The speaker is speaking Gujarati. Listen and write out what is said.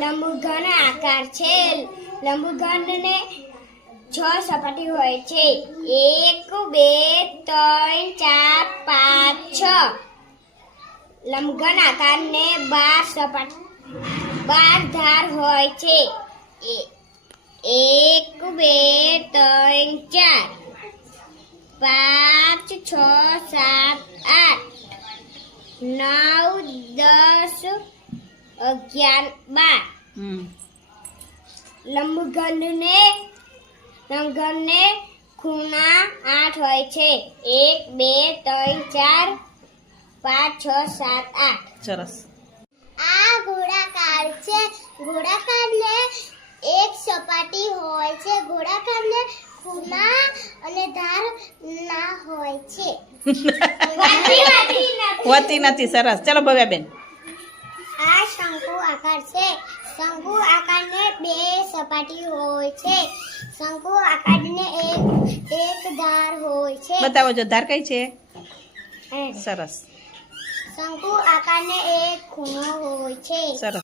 લંબઘન આકાર છે. લંબઘનને 6 સપાટી હોય છે. 1 2 3 4 5 6. લંબઘન આકારને 12 ધાર હોય છે. 1 2 3 4 5 6 7 8 9 10 11 12. લંબઘનને ખૂણા 8 હોય છે. 1 2 3 4 5 6 7 8. સરસ. આ ગોળાકાર છે. ગોળાકારને એક સપાટી હોય છે. ગોળાકારને ખૂણા અને ધાર ના હોય છે. હોતી નથી. સરસ. ચલો ભવ્યાબેન. આ શંકુ આકાર છે. શંકુ આકારને 2 સપાટી હોય છે. શંકુ આકારને એક ધાર હોય છે. બતાવો જો ધાર કઈ છે. સરસ. શંકુ આકારને એક ખૂણો હોય છે. સરસ.